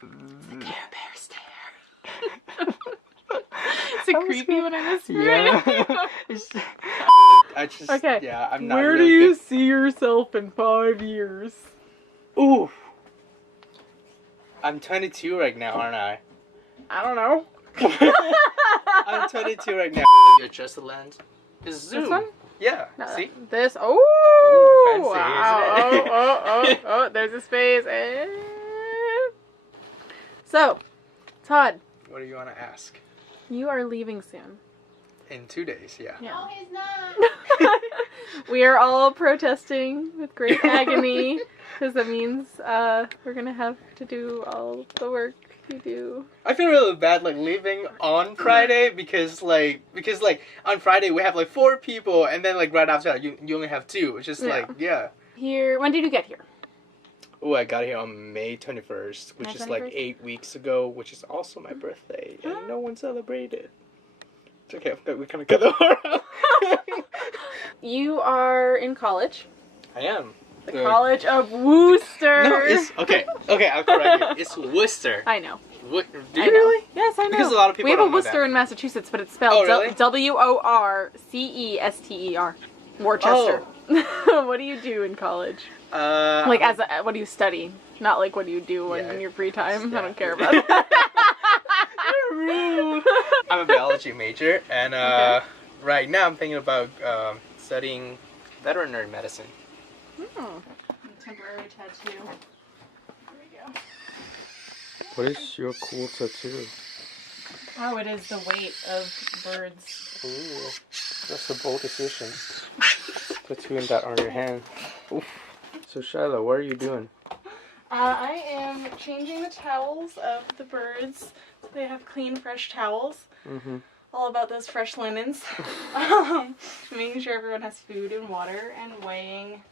The Care Bear stare. Is it creepy when I whisper it? Okay. Yeah, I'm not Where really do you good. see yourself in 5 years? Ooh. I'm 22 right now, aren't I? I don't know. I'm 22 right now. You adjust the lens. It's zoom. This one? Yeah. No, See? This. Oh. Ooh, fancy, Wow. isn't it? Oh. There's a space. And... So, Todd. What do you want to ask? You are leaving soon. In 2 days, yeah. Yeah. No, he's not. We are all protesting with great agony because that means we're gonna have to do all the work you do. I feel really bad like leaving on Friday because on Friday we have like 4 people and then like right after that you only have 2. It's just Here. When did you get here? Oh, I got here on May 21st, which May is like 21st? 8 weeks ago, which is also my birthday, and no one celebrated. It's okay, we kind of cut the horror out. You are in college. I am. The College of Worcester. No, it's okay, I'll correct you. It's Worcester. I know. Do you I know. really? Yes, I know. Because a lot of people we have don't a know Worcester that. in Massachusetts, but it's spelled Oh, really? Worcester. Worcester. Oh. What do you do in college? Like What do you study? Not like what do you do in your free time? Yeah. I don't care about that. Rude. I'm a biology major, and right now I'm thinking about studying veterinary medicine. Temporary tattoo. There we go. What is your cool tattoo? Oh, it is the weight of birds. Ooh, that's a bold decision. Tattooing that on your hand. Oof. So Shiloh, what are you doing? I am changing the towels of the birds so they have clean, fresh towels. Mm-hmm. All about those fresh linens. Making sure everyone has food and water and weighing.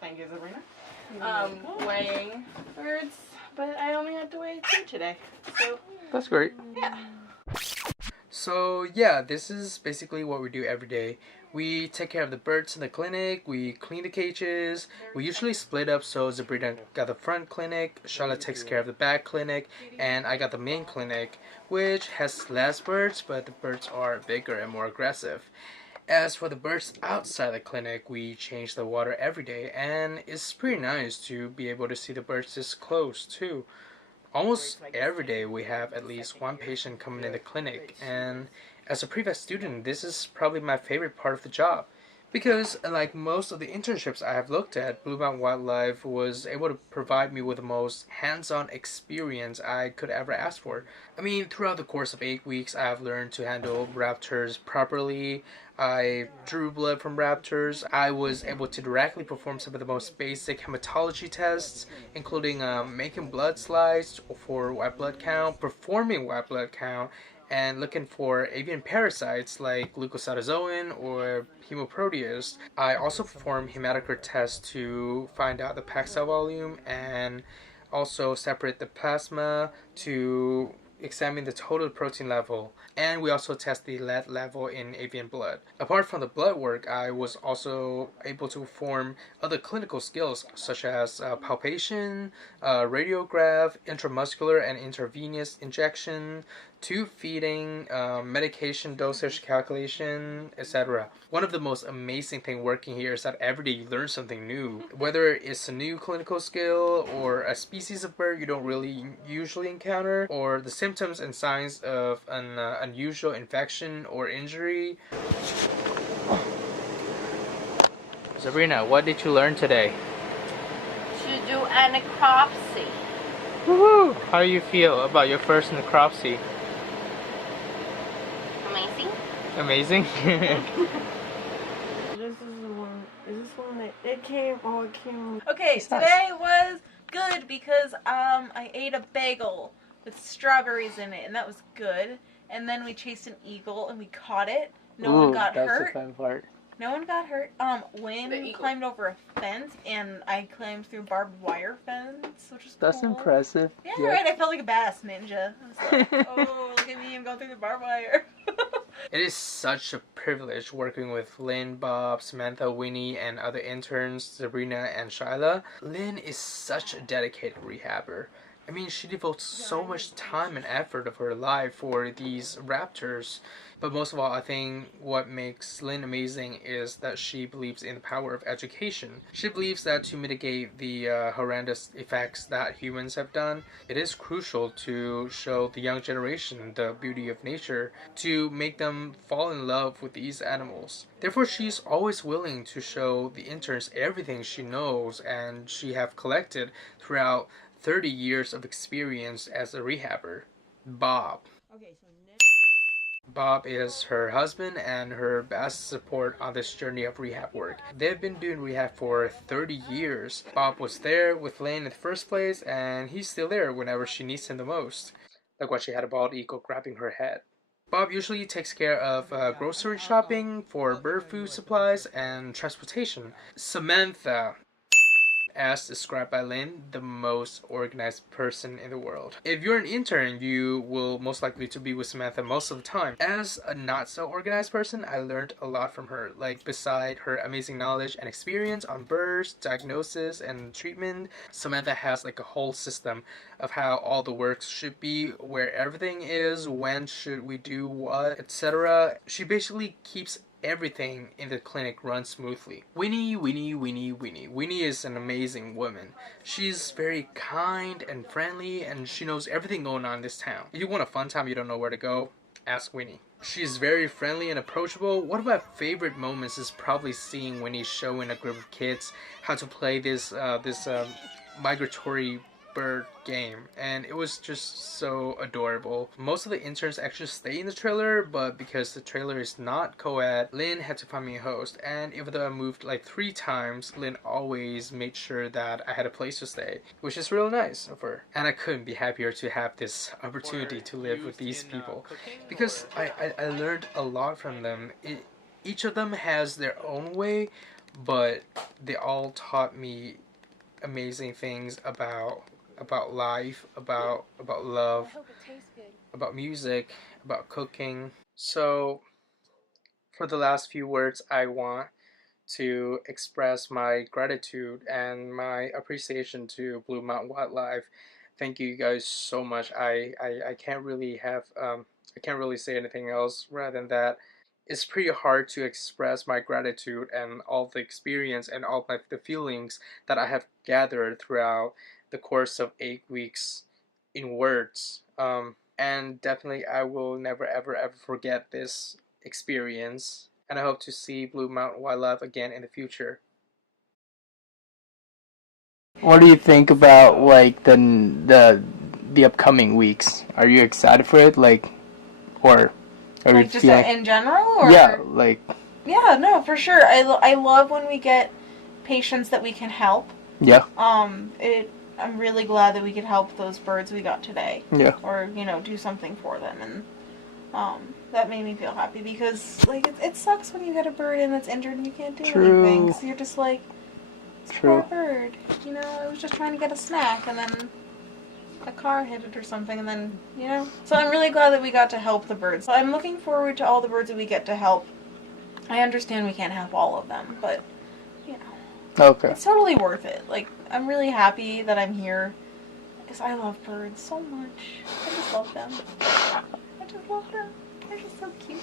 Thank you, Sabrina. Weighing birds, but I only had to weigh 2 today. So That's great. yeah. So yeah, this is basically what we do every day. We take care of the birds in the clinic, we clean the cages, we usually split up, so Sabrina got the front clinic, Charlotte takes care of the back clinic, and I got the main clinic, which has less birds, but the birds are bigger and more aggressive. As for the birds outside the clinic, we change the water every day, and it's pretty nice to be able to see the birds this close too. Almost every day we have at least one patient coming in the clinic, and as a pre-vet student, this is probably my favorite part of the job. Because, like most of the internships I have looked at, Blue Mountain Wildlife was able to provide me with the most hands-on experience I could ever ask for. I mean, throughout the course of 8 weeks, I have learned to handle raptors properly. I drew blood from raptors. I was able to directly perform some of the most basic hematology tests, including making blood slides for white blood count, performing white blood count, and looking for avian parasites like leukocytozoan or hemoproteus. I also performed hematocrit tests to find out the packed cell volume and also separate the plasma to examine the total protein level, and we also test the lead level in avian blood. Apart from the blood work, I was also able to perform other clinical skills such as palpation, radiograph, intramuscular and intravenous injection, tube feeding, medication dosage calculation, etc. One of the most amazing things working here is that every day you learn something new. Whether it's a new clinical skill or a species of bird you don't really usually encounter, or the symptoms and signs of an unusual infection or injury. Sabrina, what did you learn today? To do a necropsy. Woohoo! How do you feel about your first necropsy? Amazing. Amazing? This is the one. Is this one that it came? Oh, it came. Okay, today was good because I ate a bagel with strawberries in it, and that was good. And then we chased an eagle and we caught it. No one got hurt. That's the fun part. No one got hurt. Lynn climbed over a fence, and I climbed through barbed wire fence, which is That's cool. impressive. Yeah, right. I felt like a badass ninja. I was like, oh, look at me! I'm going through the barbed wire. It is such a privilege working with Lynn, Bob, Samantha, Winnie, and other interns, Sabrina and Shyla. Lynn is such a dedicated rehabber. I I mean, she devotes so much time and effort of her life for these raptors. But most of all, I think what makes Lynn amazing is that she believes in the power of education. She believes that to mitigate the horrendous effects that humans have done, it is crucial to show the young generation the beauty of nature, to make them fall in love with these animals. Therefore, she's always willing to show the interns everything she knows and she have collected throughout 30 years of experience as a rehabber. Bob. Bob is her husband and her best support on this journey of rehab work. They've been doing rehab for 30 years. Bob was there with Lynn in the first place, and he's still there whenever she needs him the most. Like when she had a bald eagle grabbing her head. Bob usually takes care of grocery shopping for bird food supplies and transportation. Samantha, as described by Lynn, the most organized person in the world. If you're an intern, you will most likely to be with Samantha most of the time. As a not so organized person, I learned a lot from her. Like, beside her amazing knowledge and experience on birds, diagnosis, and treatment, Samantha has like a whole system of how all the works should be, where everything is, when should we do what, etc. She basically keeps everything in the clinic run smoothly. Winnie is an amazing woman. She's very kind and friendly, and she knows everything going on in this town. If you want a fun time you don't know where to go, ask Winnie. She's very friendly and approachable. One of my favorite moments is probably seeing Winnie showing a group of kids how to play this migratory bird game, and it was just so adorable. Most of the interns actually stay in the trailer, but because the trailer is not co-ed, Lynn had to find me a host, and even though I moved like 3 times, Lynn always made sure that I had a place to stay, which is real nice of her. And I couldn't be happier to have this opportunity to live with these people, because I learned a lot from them. Each of them has their own way, but they all taught me amazing things about life, about love, about music, about cooking. So for the last few words, I want to express my gratitude and my appreciation to Blue Mountain Wildlife. Thank you guys so much. I can't really have I can't really say anything else rather than that. It's pretty hard to express my gratitude and all the experience and all the feelings that I have gathered throughout the course of 8 weeks in words. And definitely I will never ever forget this experience, and I hope to see Blue Mountain Wildlife again in the future. What do you think about like the upcoming weeks? Are you excited for it, like, or like just in general, or yeah, no, for sure. I love when we get patients that we can help. Yeah. I'm really glad that we could help those birds we got today. Yeah. Or, do something for them, and that made me feel happy, because like it sucks when you get a bird and it's injured and you can't do anything. So you're just like, poor bird. I was just trying to get a snack, and then a car hit it or something, and then So I'm really glad that we got to help the birds. So I'm looking forward to all the birds that we get to help. I understand we can't help all of them, but okay, it's totally worth it. Like, I'm really happy that I'm here, because I love birds so much. I just love them. They're just so cute.